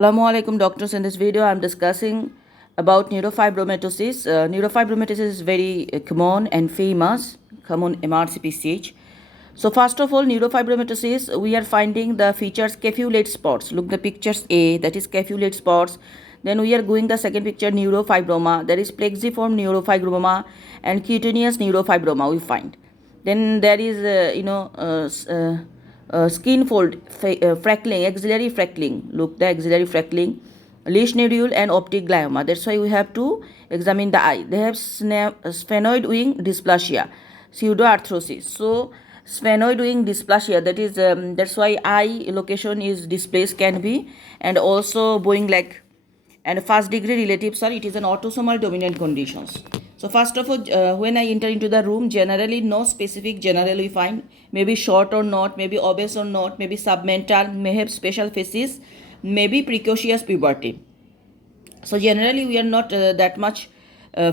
Assalamu alaikum doctors. In this video I'm discussing about neurofibromatosis. Neurofibromatosis is very common and famous, common MRCPCH. So first of all, neurofibromatosis, we are finding the features capsulate spots. Look the pictures A, that is capsulate spots. Then we are going the second picture, neurofibroma. There is plexiform neurofibroma and cutaneous neurofibroma we find. Then there is skin fold freckling, axillary freckling. Look the axillary freckling, leash nodule and optic glioma. That's why we have to examine the eye. They have sphenoid wing dysplasia, pseudoarthrosis. So sphenoid wing dysplasia, that is that's why eye location is displaced, can be, and also bowing leg. And first degree relatives are, it is an autosomal dominant conditions. So first of all, when I enter into the room, generally no specific general we find, maybe short or not, maybe obese or not, maybe submental, may have special faces, maybe precocious puberty. So generally we are not that much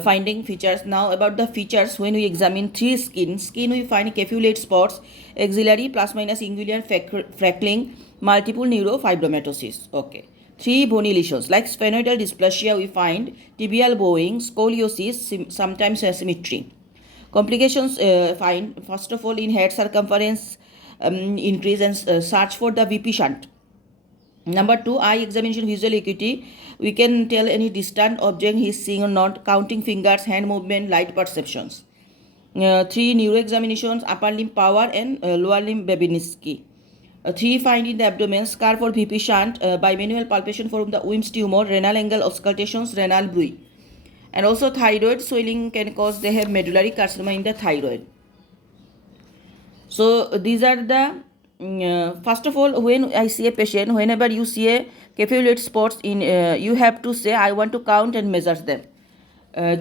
finding features. Now about the features, when we examine three skin we find capsulate spots, axillary plus minus inguinal freckling, multiple neurofibromatosis. Okay. Three bony lesions like sphenoidal dysplasia we find, tibial bowing, scoliosis, sometimes asymmetry. Complications find first of all in head circumference increase and search for the VP shunt. Number 2, eye examination, visual acuity. We can tell any distant object he is seeing or not, counting fingers, hand movement, light perceptions. 3, neuro examinations, upper limb power and lower limb Babinski. 3, find in the abdomen, scar for VP shunt, bimanual palpation for the Wilms tumor, renal angle auscultations, renal bruit. And also thyroid swelling can cause, they have medullary carcinoma in the thyroid. So these are the first of all, when I see a patient, whenever you see a capsulate spots in, you have to say, I want to count and measure them.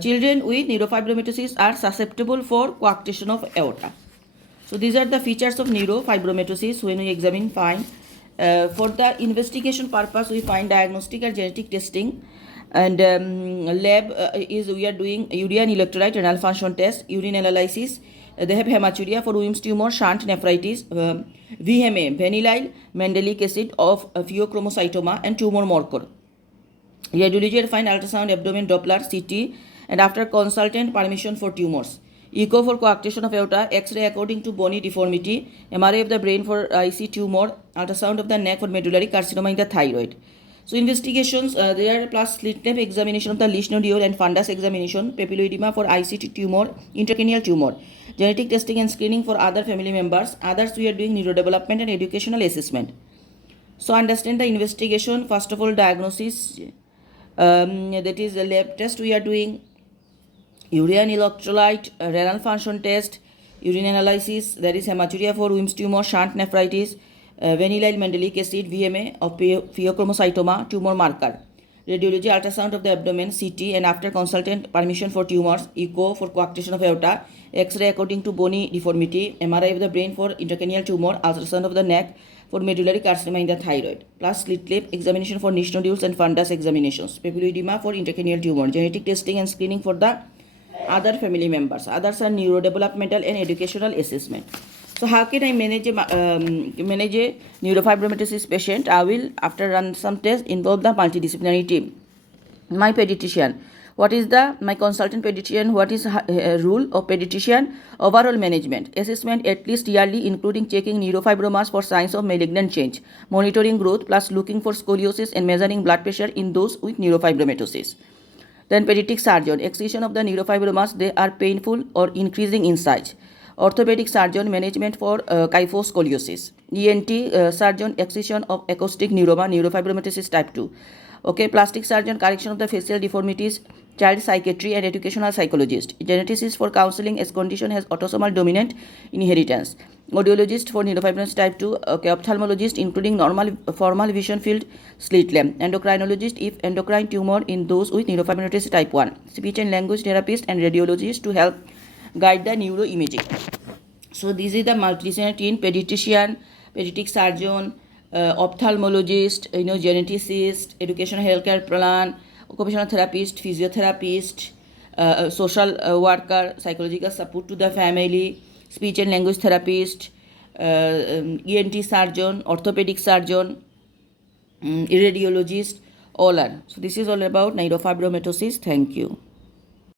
Children with neurofibromatosis are susceptible for coarctation of aorta. So these are the features of neurofibromatosis when we examine fine. For the investigation purpose, we find diagnostic or genetic testing, and lab is we are doing urea and electrolyte renal function test, urine analysis. They have hematuria for Wilms tumor, shunt nephritis, VMA, vanillyl mandelic acid of pheochromocytoma, and tumor marker. Radiology find ultrasound, abdomen, Doppler, CT, and after consultant permission for tumors. Echo for coarctation of aorta, X-ray according to bony deformity, MRI of the brain for IC tumor, ultrasound of the neck for medullary carcinoma in the thyroid. So investigations, there are plus slit lamp examination of the leash nodule and fundus examination, papilloedema for ICT tumor, intracranial tumor, genetic testing and screening for other family members. Others we are doing neurodevelopment and educational assessment. So understand the investigation. First of all, diagnosis, that is the lab test we are doing, urea and electrolyte, renal function test, urine analysis, there is hematuria for Wilms tumor, shunt nephritis, vanillyl mandelic acid, VMA of pheochromocytoma, tumor marker. Radiology, ultrasound of the abdomen, CT, and after consultant permission for tumors, echo for coarctation of aorta, X-ray according to bony deformity, MRI of the brain for intracranial tumor, ultrasound of the neck for medullary carcinoma in the thyroid, plus slit lamp examination for niche nodules and fundus examinations, papilloedema for intracranial tumor, genetic testing and screening for the other family members. Others are neurodevelopmental and educational assessment. So how can I manage a neurofibromatosis patient? I will, after run some tests, involve the multidisciplinary team. My pediatrician, what is my consultant pediatrician, what is rule of pediatrician? Overall management, assessment at least yearly, including checking neurofibromas for signs of malignant change, monitoring growth, plus looking for scoliosis and measuring blood pressure in those with neurofibromatosis. Then pediatric surgeon, excision of the neurofibromas, they are painful or increasing in size. Orthopedic surgeon, management for kyphoscoliosis. ENT surgeon, excision of acoustic neuroma, neurofibromatosis type 2. Okay, plastic surgeon, correction of the facial deformities, child psychiatry and educational psychologist. Geneticist for counseling as condition has autosomal dominant inheritance. Audiologist for neurofibromatosis type 2. Okay, ophthalmologist including normal formal vision field slit lamp. Endocrinologist if endocrine tumor in those with neurofibromatosis type 1. Speech and language therapist and radiologist to help guide the neuroimaging. So this is the multidisciplinary team: pediatrician, pediatric surgeon, ophthalmologist, geneticist, educational healthcare plan, occupational therapist, physiotherapist, social worker, psychological support to the family, speech and language therapist, ENT surgeon, orthopedic surgeon, radiologist, all are. So this is all about neurofibromatosis. Thank you.